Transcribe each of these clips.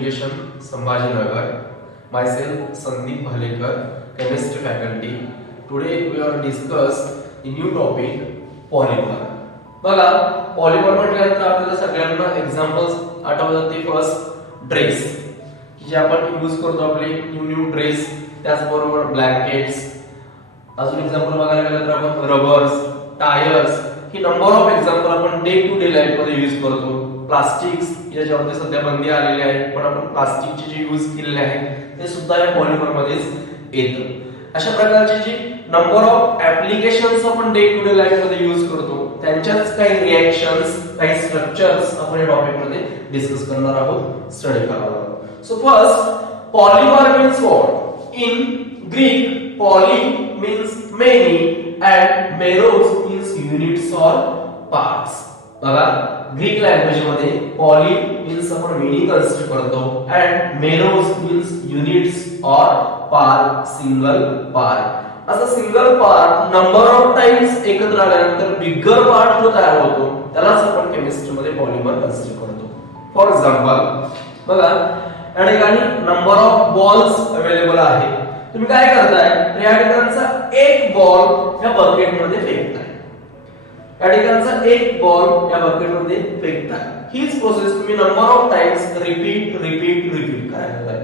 Education, Sambhajinagar. Myself, Sandeep Bhalekar, Chemistry Faculty. Today we are discuss a new topic, polymer. बघा polymer म्हटल्यानंतर आपल्याला सगळ्यांना examples आठवतात. ते फर्स्ट ड्रेस जे आपण यूज करतो, आपले न्यू ड्रेस, त्याचबरोबर ब्लँकेट्स. अजून एक्झाम्पल बघायला गेलं तर आपण rubbers, tyres, he number of example आपण डे टू डे लाईफ मध्ये यूज करतो. प्लास्टिक्स याच्यावरती सध्या बंदी आलेली आहे, पण आपण प्लास्टिकचे जे यूज केलेले आहेत ते सुद्धा या पॉलिमर मध्येच येतं. अशा प्रकारचे जे नंबर ऑफ ऍप्लिकेशन्स आपण डे टू डे लाईफ मध्ये यूज करतो, त्यांच्याच काही रिएक्शन्स, काही स्ट्रक्चर्स आपण या टॉपिक मध्ये डिस्कस करणार आहोत, स्टडी करणार आहोत. So first, polymer means what? In Greek poly means many and meros means units or parts. बघा ग्रीक लँग्वेज मध्ये पॉली मीन्स आपण मेनी कन्सिडर करतो and meros means units or part, single part. असं single part number of times एकत्र आल्यानंतर बिगर part जो तयार होतो त्यालाच आपण केमिस्ट्री मध्ये पॉलिमर कन्सिडर करतो. फॉर एक्झाम्पल बघा या ठिकाणी नंबर ऑफ बॉल्स अवेलेबल आहे. तुम्ही काय करताय तर या ठिकाणचा एक बॉल या बकेट मध्ये फेकताय. या ठिकाणचा एक बॉल या बकेट मध्ये फेकताय. हीच प्रोसेस तुम्ही नंबर ऑफ टाइम्स रिपीट करायला आहे.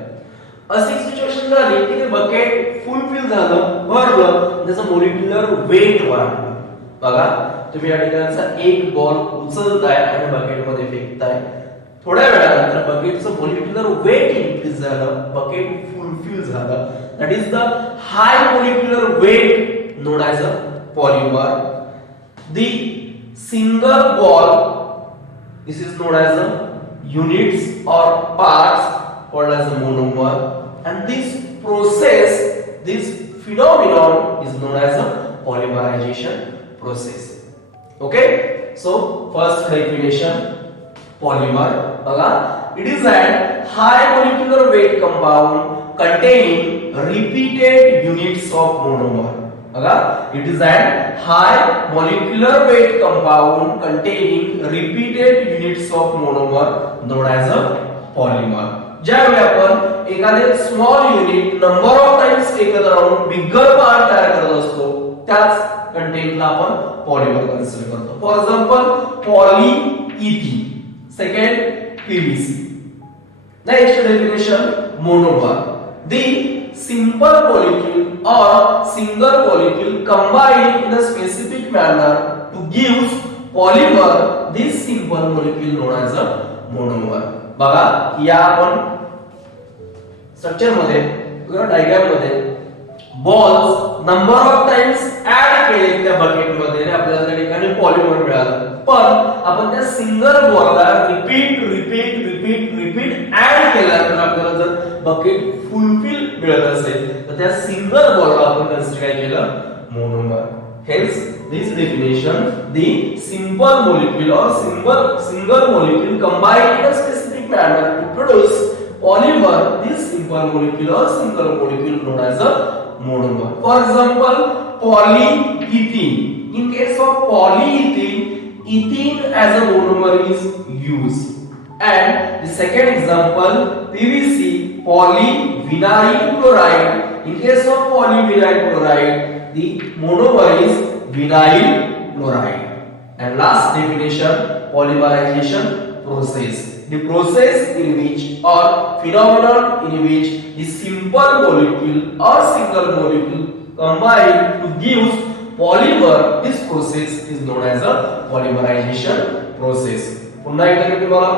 अशी सिच्युएशन झाली की ते बकेट फुलफिल झालं, भरलं, त्याचं मोलिक्युलर वेट वाढलं. बघा तुम्ही या ठिकाणचा एक बॉल उचलताय आणि बकेट मध्ये फेकताय. थोड्या वेळानंतर बकेटचं मोलिक्युलर वेट इन्क्रीज झालं, बकेट फुलफिल झालं. That is the high molecular weight known as a polymer. The single ball, this is known as a units or parts called as a monomer, and this process, this phenomenon is known as a polymerization process. Okay, so first definition, polymer baka it is a high molecular weight compound containing repeated units of monomer. बघा it is a high molecular weight compound containing repeated units of monomer known as a polymer. ज्यावेळी आपण एखादे small unit number of times एकत्र राहून बिगर part तयार करत असतो त्याच कंटेंटला आपण पॉलिमर कन्सिडर करतो. For example polythene, second PVC. Next definition, monomer, the simple molecule or single molecule combined in a specific manner to give polymer. This simple molecule known as a monomer. बघा या आपण structure मध्ये किंवा diagram मध्ये balls number of times add केले त्या bucket मध्ये आणि आपल्याला त्या ठिकाणी पॉलिमर मिळालं. पण आपण त्या सिंगल बॉलला रिपीट ऍड केल्यानंतर आपल्याला जर बकेट फुलफिल मिळत असेल तर त्या सिंगल बॉलला आपण कन्सिडर काय केलं? Monomer. Hence this definition, the simple molecule or single molecule combined in a specific manner to produce polymer. This simple molecule or single molecule known as a monomer. For example, polyethylene. In case of polyethylene, ethene as a monomer is used. And the second example, PVC, polyvinyl chloride. In case of polyvinyl chloride, the monomer is vinyl chloride. And last definition, polymerization process, the process in which or phenomenon in which the simple molecule or single molecule combine to give polymer. This process is known as a polymerization process. पुन्हा एकदा मी तुम्हाला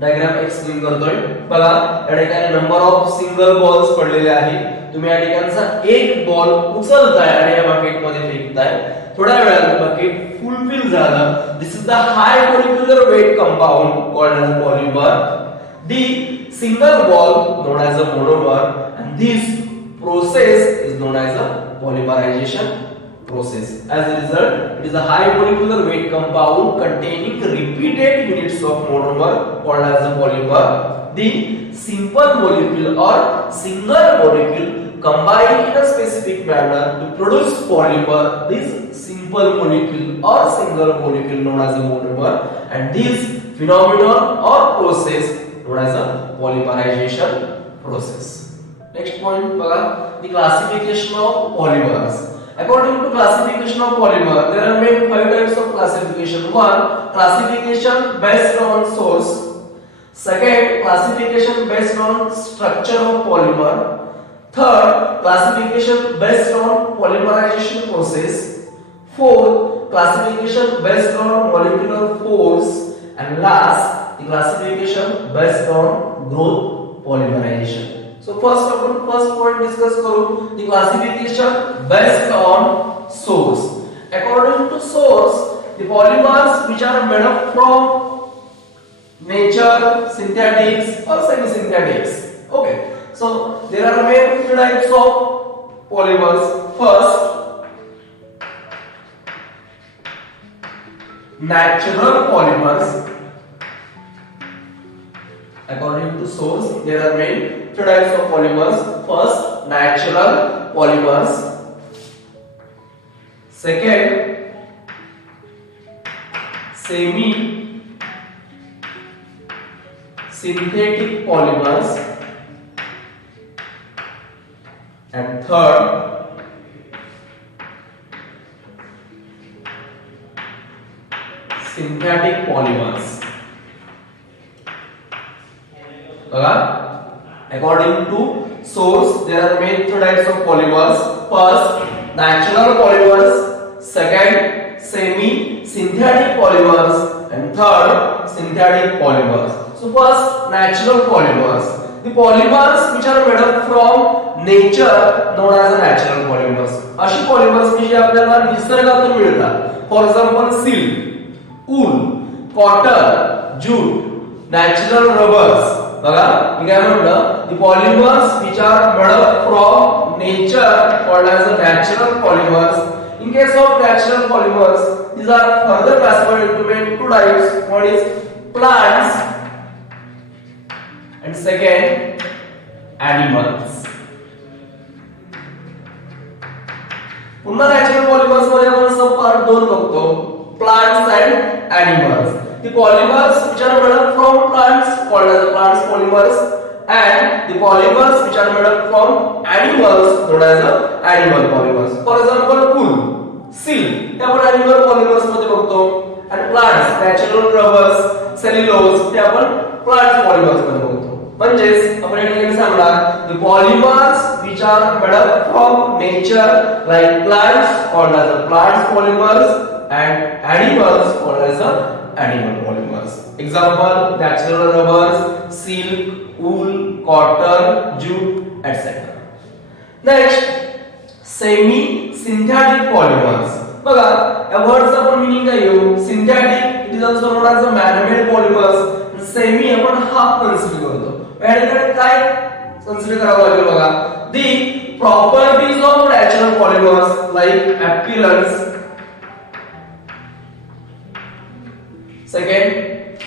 diagram explain करतोय. बघा या ठिकाणी number of single balls पडलेले आहेत. तुम्ही या ठिकाणचा एक बॉल उचलताय आणि या बकेट मध्ये फेकताय. थोड्या वेळात बकेट फुलफिल झालं. This is the high molecular weight compound called as polymer. The single ball known as a monomer and this process is known as a polymerization process. As a result, it is a high molecular weight compound containing repeated units of monomer called as a polymer. The simple molecule or single molecule combine in a specific manner to produce polymer. This simple molecule or single molecule known as a monomer, and this phenomenon or process known as a polymerization process. Next point बघा, the classification of polymers. According to classification of polymer, there are main 5 types of classification. One, classification based on source. Second, classification based on structure of polymer. Third, classification based on polymerization process. Fourth, classification based on molecular force. And last, the classification based on growth polymerization. So first point discuss करू, the classification based on source. According to source, the polymers which are made up from nature, synthetics or semi-synthetics. Okay, so there are main 3 types of polymers. First, natural polymers. According to source, there are main 3 types of polymers. First, natural polymers. Second, semi synthetic polymers. And third, synthetic polymers. According to source, there are main 3 types of polymers. First, natural polymers. Second, semi-synthetic polymers. And third, synthetic polymers. So first, natural polymers. The polymers which are made up from nature known as natural polymers. अशी polymers की जी आपल्याला निसर्गातून मिळतात. For example, silk, wool, cotton, jute, natural rubbers. बघा मी काय म्हटलं, the polymers which are made up from nature called as natural polymers. In case of natural polymers, these are further classified into main 2 types. One is plants and second animals. पुन्हा natural polymers मध्ये आपण सब part 2 बघतो, plants and animals. The polymers which are made up from plants called as plants polymers, and the polymers which are made up from animals known as animal polymers. For example, wool, silk, हे आपण animal polymers मध्ये बघतो, and plants, natural rubbers, cellulose, हे आपण plants polymers मध्ये बघतो. म्हणजेच आपण या ठिकाणी सांगणार, the polymers which are made up from nature like plants called as plants polymers and animals called as animal polymers. Example, natural rubbers, silk, wool, cotton, jute, etc. Next, semi-synthetic polymers. बघा या वर्डचा आपण meaning काय घेऊ, synthetic it is also known as man made polymers, semi आपण half consider करतो. या ठिकाणी काय कन्सिडर करावं लागेल बघा, the properties of natural polymers like appearance. Second,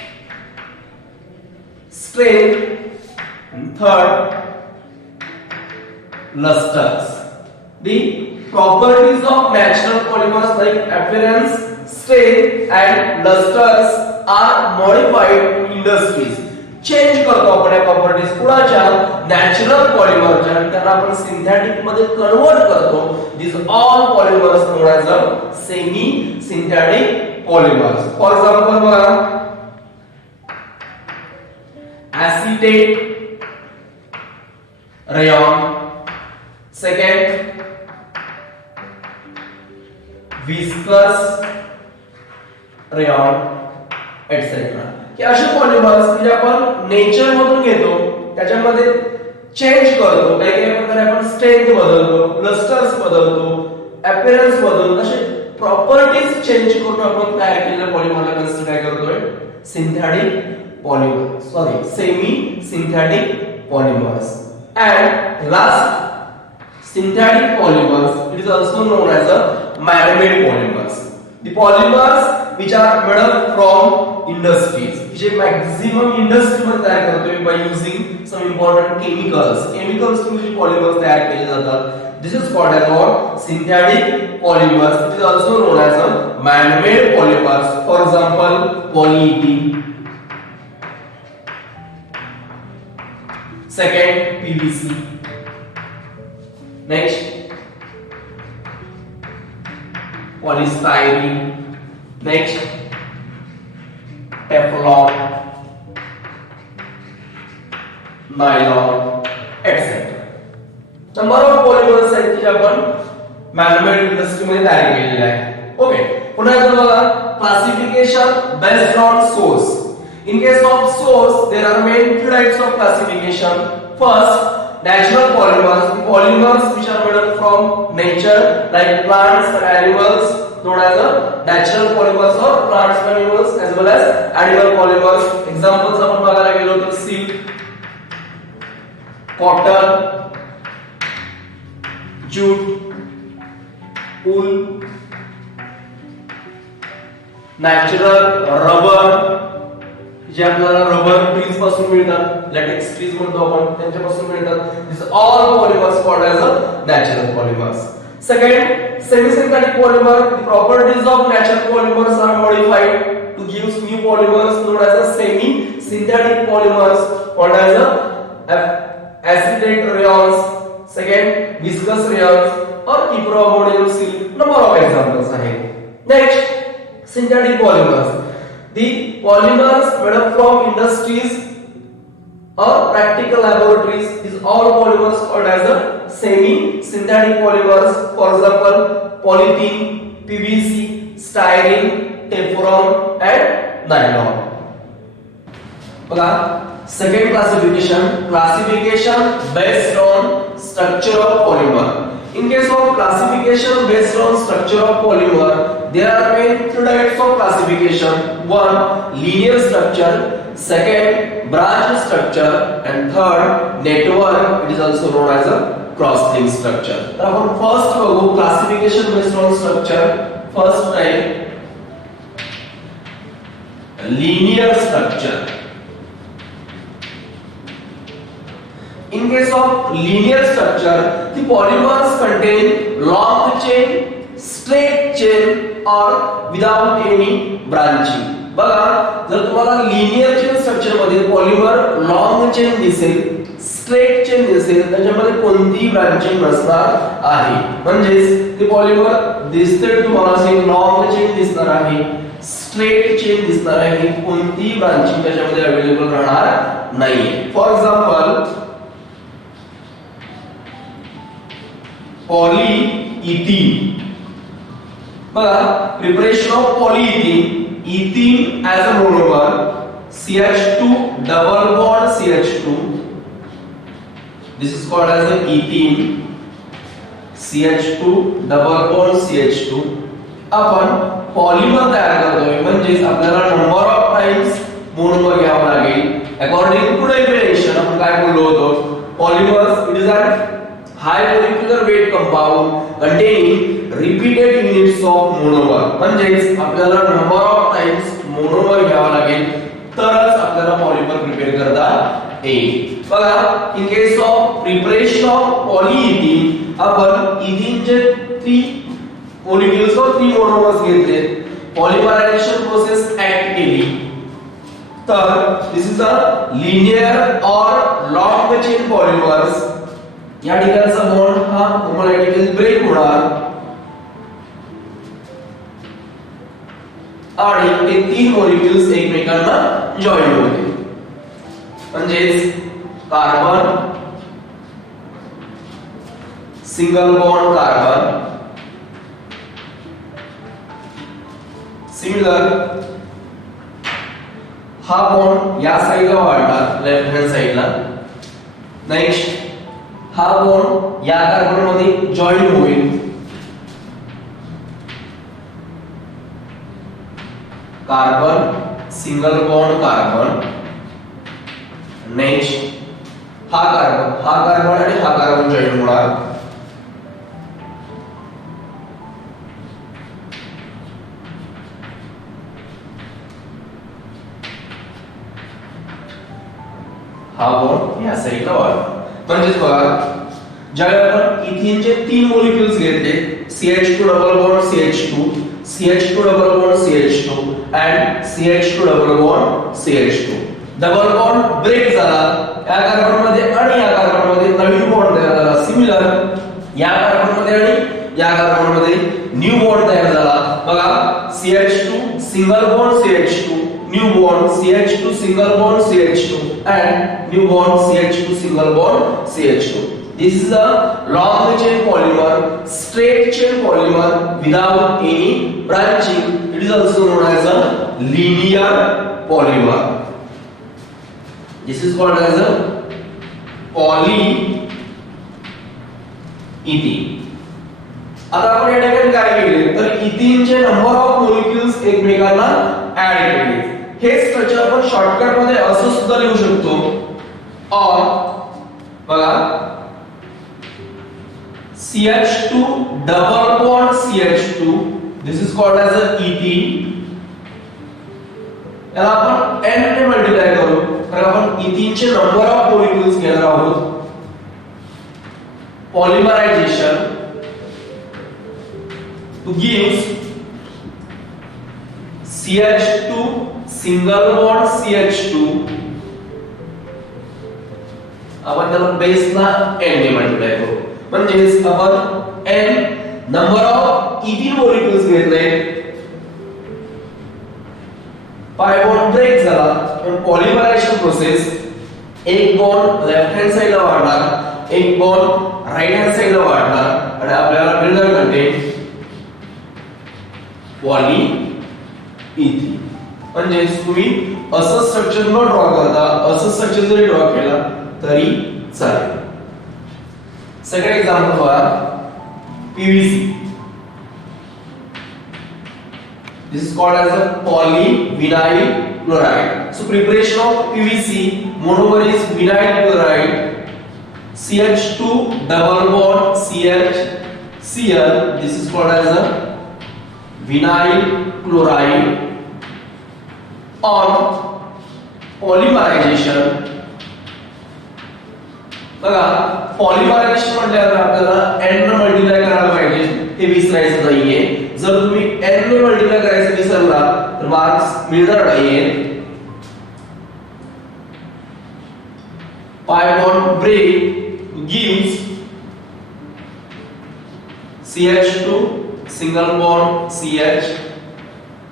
strength. And third, lusters. The properties of natural polymers like appearance, strength and lusters are modified in industries. Change करतो आपण या प्रॉपर्टीज कुणाच्या, नॅचरल पॉलिमरच्या, आणि त्यांना आपण सिंथेटिक मध्ये कन्वर्ट करतो. these all polymers known as semi synthetic polymers. For example, बघा acetate rayon, second viscous rayon, etc. की असे पॉलिमर्स जे आपण नेचर मधून घेतो, त्याच्यामध्ये चेंज करतो, काही काही प्रकारे आपण स्ट्रेंथ बदलतो, लस्टर्स बदलतो, अपीअरन्स बदलतो, असे प्रॉपर्टीज चेंज करून आपण तयार केलेल्या पॉलिमरला कन्सिडर काय करतोय, synthetic polymer, sorry semi synthetic polymers. And last synthetic polymers, it is also known as man-made polymers. The polymers which are made up from industries, J maximum industry मध्ये तयार करतोय by using some important chemicals. Chemicals through J polymers तयार केले जातात. This is called as what? Synthetic polymers. It is also known as man-made polymers. For example, polyethylene, Second, PVC. Next, polystyrene. Next, Teflon, nylon, etc. Number of polymers आहेत की आपण man-made industry मध्ये तयार केलेले आहे. ओके, पुन्हा एकदा बघा, classification based on source. In case of source, there are main three types of classification. First, natural polymers, the polymers which are made up from nature, like plants and animals, known as natural polymers, or plants and animals as well as animal polymers. Examples आपण बघायला गेलो तर silk, cotton, jute, wool, natural rubber, जे आपल्याला rubber trees पासून मिळतात, LaTeX trees म्हणतो आपण, त्यांच्यापासून मिळतात. This all polymers called as natural polymers. Second, semi synthetic polymer. The properties of natural polymers are modified to give new polymers known as semi synthetic polymers called as acetate rayons. Second, viscous rayons or Kipro-Model silk. Number of examples are. Next, synthetic polymers. The polymers made up from industries or practical laboratories is all polymers called as the semi-synthetic polymers. For example, polythene, PVC, styrene, Teflon and nylon. Second classification based on structure of polymer. In case of classification based on structure of polymer, there are main three types of classification. One, linear structure. Second, branch structure. And third, network. It is also known as a cross-link structure. Now, first बघू classification based on structure. First type, linear structure. In case of linear structure, the polymers contain long chain, straight chain or without any branching. बघा, जर तुम्हाला linear chain structure मध्ये polymer long chain दिसेल, straight chain दिसेल, त्याच्यामध्ये कोणतीही branching नसणार आहे. म्हणजेच ते पॉलिमर दिसते तुम्हाला असे long chain दिसणार आहे, straight chain दिसणार आहे, कोणतीही ब्रांचिंग त्याच्यामध्ये अवेलेबल राहणार नाहीये. For example, polyethylene. Preparation of polyethylene, ethene as a monomer, CH2 double bond CH2. This is called as the ethene, CH2 double bond CH2. आपण पॉलिमर तयार करतोय, म्हणजे आपल्याला नंबर ऑफ टाइम्स मोनोमर घ्यावा लागेल. अकॉर्डिंग टू डेफिनेशन आपण काय बोललो होतो, polymers it is a high molecular weight compound containing repeated units of monomer. म्हणजेच आपल्याला नंबर ऑफ टाइम्स मोनोमर घ्यावा लागेल तरच आपल्याला पॉलिमर प्रिपेअर करता येईल. बघा, इन case of preparation of polyethene, आपण इथीनचे 3 मॉलिक्युल्स और 3 मोनोमर्स घेतले, पॉलिमरायझेशन प्रोसेस ऍक्ट केली, तर दिस इज अ लिनियर और लॉन्ग चेन पॉलिमर्स. या ठिकाणचा बॉन्ड हा होमोलॅटिकली ब्रेक होणार आणि ते 3 मॉलिक्युल्स एकमेकांना जॉइन होतील. म्हणजेच carbon, single bond carbon, similar हा बॉन्ड या साइडला वाढणार, लेफ्ट हँड साइडला. नेक्स्ट, हा बॉन्ड या कार्बन मध्ये जॉइन होईल, carbon, single bond carbon. Next, हा कार्बन आणि हा कार्बन जॉइन होणार. हा बॉन्ड या साइडला वाढणार. म्हणजेच बघा, ज्यावेळी आपण इथेनचे 3 मॉलिक्युल्स घेतले, CH2 double bond CH2, CH2 double bond CH2 and CH2 double bond CH2, double bond break झाला, या कार्बन मध्ये आणि या कार्बन मध्ये नवीन बॉन्ड तयार झाला सिमिलर, या कार्बन मध्ये आणि या कार्बन मध्ये न्यू बॉन्ड तयार झाला. बघा CH2 single bond CH2 new bond CH2 single bond CH2 and new bond CH2 single bond CH2. This is a long chain polymer, straight chain polymer without any branching. It is also known as a linear polymer. This is called as a polyethylene. आता आपण या ठिकाणी काय केले तर इथिनचे number of molecules एकमेकांना add केले. हे structure आपण शॉर्टकट मध्ये असं सुद्धा लिहू शकतो. और बघा CH2 double bond CH2 this is called as a ethene. याला आपण n ने मल्टिप्लाय करू कारण आपण इथिनचे नंबर ऑफ मॉलिक्युल्स घेणार आहोत. पॉलिमरायझेशन to gives CH2 single bond CH2 आपण त्याला बेसला n ने मल्टिप्लाय करू म्हणजे आपण n नंबर ऑफ इथिन मॉलिक्युल्स घेतले. पाय बॉन्ड ब्रेक झाला पण पॉलिमरायझेशन प्रोसेस एक बॉन्ड लेफ्ट हँड साइडला वाढणार, एक बॉन्ड राइट हँड साइडला वाढणार आणि आपल्याला मिळणार कंटेंट पॉलीइथिन. म्हणजे तुम्ही असं स्ट्रक्चर न ड्रॉ करता असं स्ट्रक्चर जरी ड्रॉ केला तरी चालेल. सेकंड एक्झाम्पल बघा PVC. This is called as a polyvinyl chloride. So preparation of PVC monomer is vinyl chloride. CH2 double bond CHCl. This is called as a vinyl chloride. On polymerization बघा पॉलिमरायझेशन म्हटल्यावर आपल्याला n ने multiply करायला पाहिजे, हे विसरायचं नाहीये. जर तुम्ही n ने मल्टिप्लाय करायचं विसरला तर मार्क्स मिळणार नाहीये. pi bond break gives CH2 single bond CH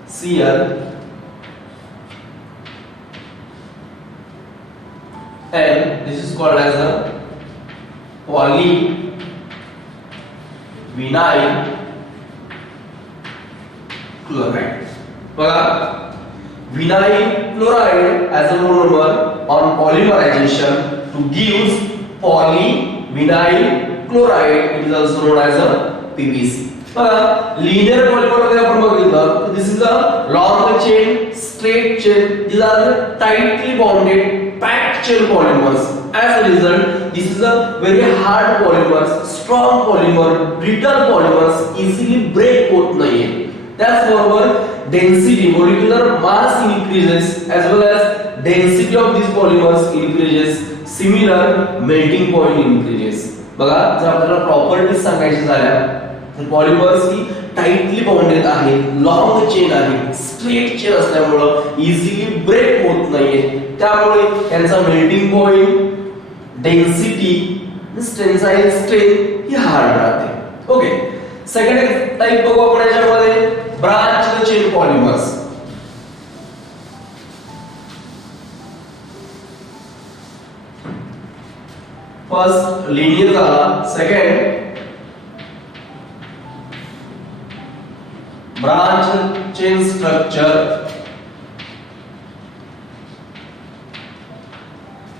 Cl and this is called as a polyvinyl chloride. बघा vinyl chloride as a monomer on polymerization to gives polyvinyl chloride. It is also known as a PVC. बघा linear polymer मध्ये आपण बघितलं this is a long chain, straight chain. These are tightly bonded packed chain polymers. As a result, this is a very hard polymers, strong polymer, brittle polymers, easily break होत नाहीये. त्याचबरोबर density, molecular mass increases as well as density of these polymers increases. Similar melting point increases. बघा जर आपल्याला properties सांगायची झाल्या तर polymers ही टाइटली बाउंडेड आहेत, लॉंग चेन आहे, स्ट्रेट चेन असल्यामुळे इझिली ब्रेक होत नाहीये. त्यामुळे त्यांचा melting point, density, tensile strength ही हार्ड राहते. ओके, सेकंड टाइप बघू आपण याच्यामध्ये branch chain polymers. First linear झाला, second branch chain structure.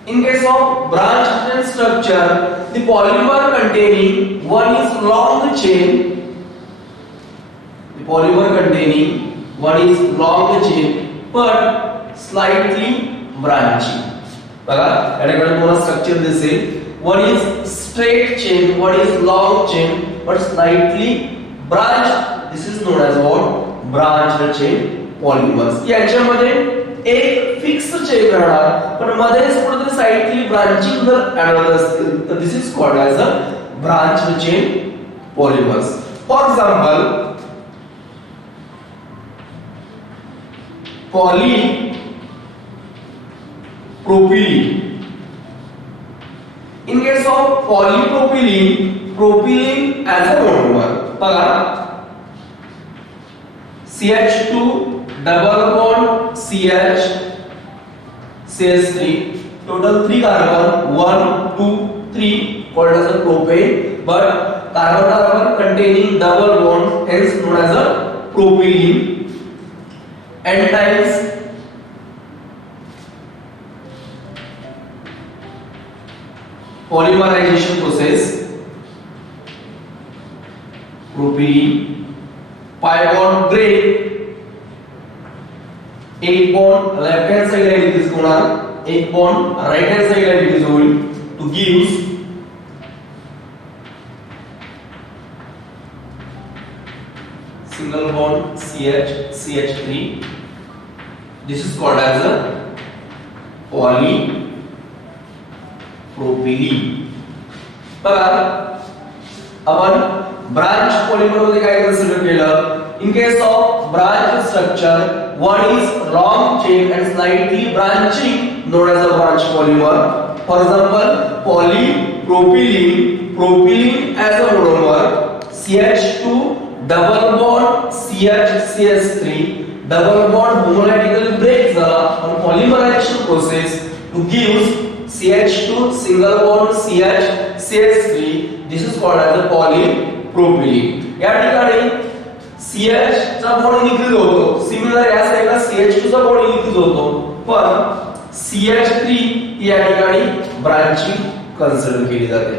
In case of branch chain structure, the polymer containing one is long chain. The polymer containing one is long chain but slightly branching. बघा याकडे तुम्हाला structure दिसेल. One is straight chain, one is long chain but slightly branched. This is known as what? Branched chain polymers. याच्यामध्ये एक fix chain राहणार पण मध्येच कुठेतरी साइडली ब्रांचिंग जर ऍड असतील तर this is called as a branched chain polymers. For example propylene. In case of polypropylene, propylene as a monomer. बघा CH2 double bond CH CH3 total 3 carbon 1 2 3 called as a propane, but carbon containing double bond hence known as a propylene. N times polymerization process propylene. pi bond break, एक bond left hand side ला decrease होणार, एक bond right hand side ला decrease होईल to gives single bond CH CH3. This is called as a polypropylene. बघा आपण branch polymer मध्ये काय consider केलं. In case of branch structure, one is long chain and slightly branching known as a branch polymer. For example, polypropylene, propylene as a monomer, CH2 double bond CH CH3 double bond homolytically breaks झाला on polymerization process to give CH2 single bond CH CH3. This is called as a polypropylene. या ठिकाणी CH चा bond increase होतो, similar या साइडला CH2 चा bond increase होतो, पण CH3 या ठिकाणी ब्रांचिंग कन्सिडर केली जाते.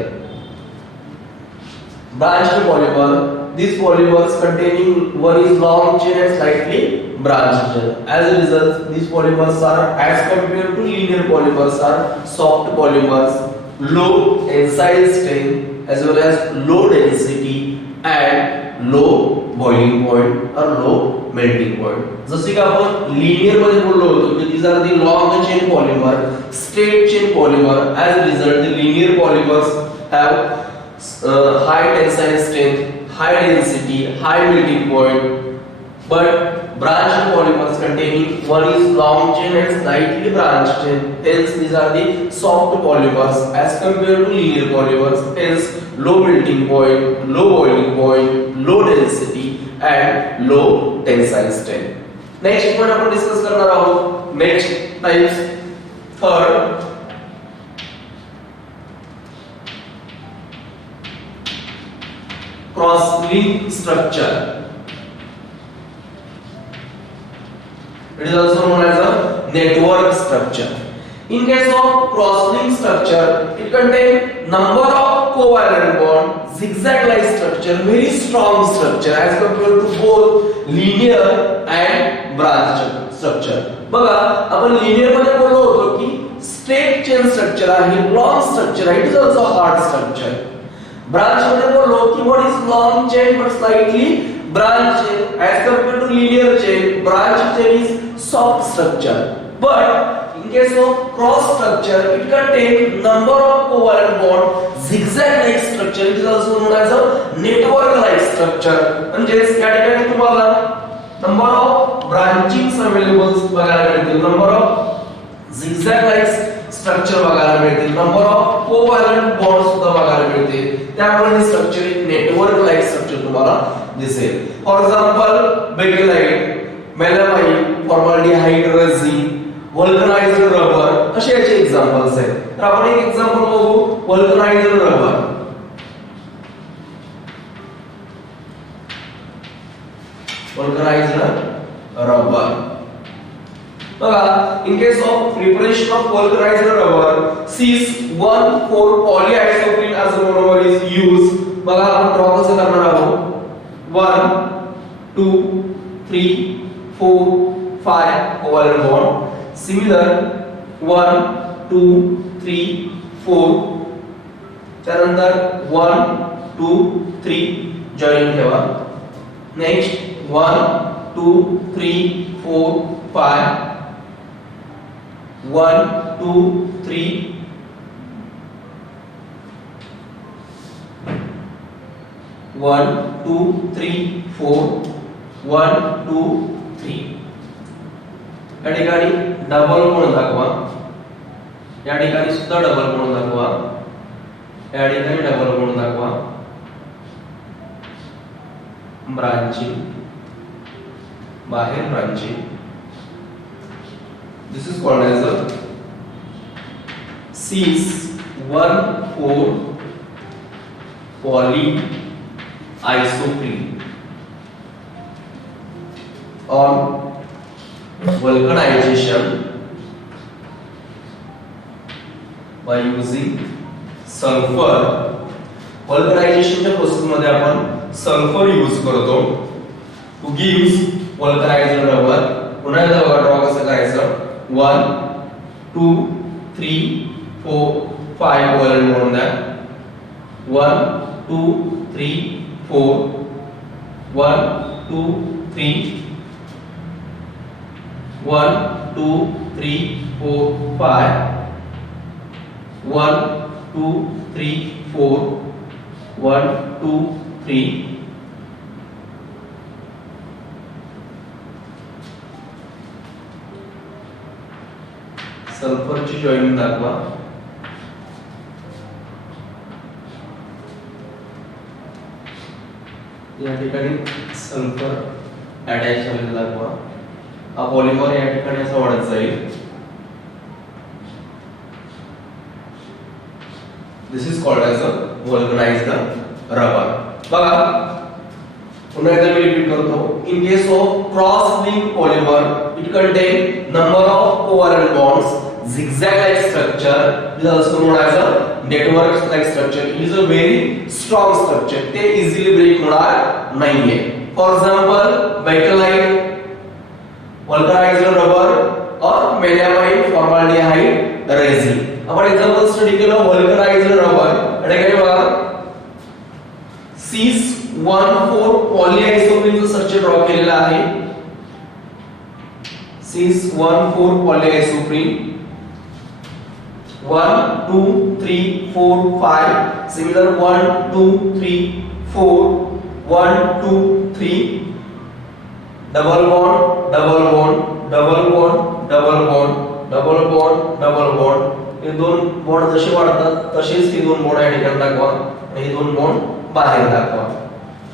Branched polymer, these polymers containing one is long chain and slightly branched. As a result, these polymers are as compared to linear polymers are soft polymers, low tensile strength as well as low density and low boiling point or low melting point. जसे की आपण linear मध्ये बोललो होतो की these are the long chain polymer, straight chain polymer. As a result, the linear polymers have high tensile strength, high density, high melting point. But branched polymers containing one is long chain and slightly branched chain. Hence, these are the soft polymers as compared to linear polymers. Hence, low melting point, low boiling point, low density and low tensile strength. Next point आपण discuss करणार आहोत. Next types. Third, cross-link structure. It is also known as a network structure. In case of cross-link structure, it contains number of covalent bond, zigzag-like structure, very strong structure as compared to both linear and branch structure. बघा आपण linear मध्ये बोललो होतो की straight chain structure आहे, long structure आहे, it is also hard structure. Branch मध्ये बोललो की what is long chain but slightly branch chain as compared to linear chain. Branch chain is soft structure. But in case of cross structure, it contains number of covalent bond, zigzag-like structure. It is also known as a network-like structure. म्हणजेच या ठिकाणी तुम्हाला number of branchings available बघायला मिळतील, number of zigzag-like structure बघायला मिळतील, number of covalent bonds सुद्धा बघायला मिळतील. त्यामुळे हे स्ट्रक्चर एक network-like structure तुम्हाला दिसेल. For example, bakelite, melamine, formaldehyde resin, vulcanized rubber असे याचे एक्झाम्पल्स आहेत. तर आपण एक एक्झाम्पल बघू. vulcanized rubber. vulcanized rubber. बघा in case of preparation of vulcanized rubber, cis 1,4 polyisoprene as a monomer is used. बघा आपण ड्रॉ कसं करणार आहोत. 1 2 3 4 5 covalent bond. Similar 1 2 3 4 त्यानंतर 1 2 3 जॉइन ठेवा. नेक्स्ट 1 2 3 4 5 1 2 3 1 2 3 4 1 2 3. या ठिकाणी डबल बॉन्ड दाखवा. या ठिकाणी सुद्धा डबल बॉन्ड दाखवा, या ठिकाणी डबल बॉन्ड दाखवा, ब्रांचिंग, बाहेर branching. This is called as a cis-1,4 polyisoprene. On vulcanization by using sulfur, vulcanization process मध्ये आपण सल्फर यूज करतो टू गिव्स vulcanized रबर. पुन्हा एकदा बघा ड्रॉ कसं करायचं. 1 2 3 4 5 वॉलन म्हणून द्या. 1 2 3 4 1 2 3 1 2 3 4 5 1 2 3 4 1 2 3 सल्फरची जॉइनिंग दाखवा. या ठिकाणी सल्फर अटॅच झालेला दाखवा. हा पॉलिमर या ठिकाणी असा वाढत जाईल. This is called as a vulcanized rubber. बघा पुन्हा एकदा मी रिपीट करतो. In case of cross link polymer it contain number of covalent bonds, zigzag like structure is also known as a network like structure. It is a very strong structure. ते easily break होणार नाहीये. For example, bakelite, vulcanized rubber और melamine formaldehyde resin. आपण example study केलं vulcanized rubber. आणि काय बघा cis-1,4 polyisoprene structure draw केलेला आहे. cis-1,4 polyisoprene 1 2 3 4 5 similar 1 2 3 4 1 2 3 double bond double bond double bond double bond double bond double bond. हे दोन bond जसे वाढतात तसेच हे दोन बॉन्ड या ठिकाणी दाखवा आणि हे दोन बॉन्ड बाहेर दाखवा.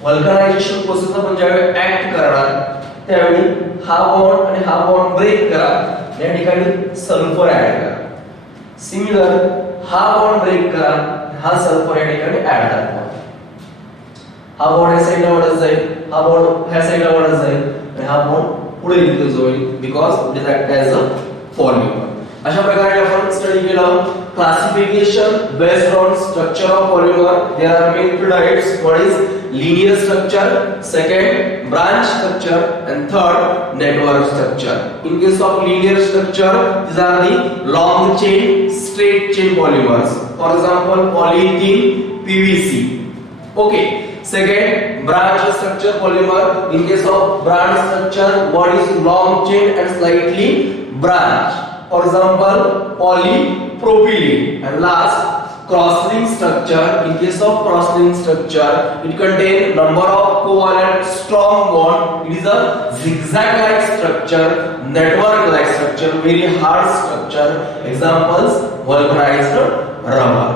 वल्कनायझेशन प्रोसेस आपण ज्यावेळी ऍक्ट करणार त्यावेळी हा बॉन्ड आणि हा बॉन्ड ब्रेक करा. या ठिकाणी सल्फर ऍड करा. सिमिलर हा बॉन्ड ब्रेक करा, हा सल्फर या ठिकाणी ऍड दाखवा. हा बॉन्ड या साइडला वाढत जाईल, हा बॉन्ड ह्या साइडला वाढत जाईल आणि हा बॉन्ड पुढे निघतो जाईल because it is act as a polymer. अशा प्रकारे आपण स्टडी केलं classification based on structure of polymer. There are main two types. One is linear structure, second branch structure, and third network structure. In case of linear structure, these are the long chain, straight chain polymers. For example, polyethylene, PVC. Okay. Second, branch structure polymer. In case of branch structure, one is long chain and slightly branch. For example, polypropylene. And last, cross-link structure. In case of cross-link structure, it contains number of covalent strong bond. It is a zigzag-like structure, network-like structure, very hard structure. Examples: vulcanized rubber.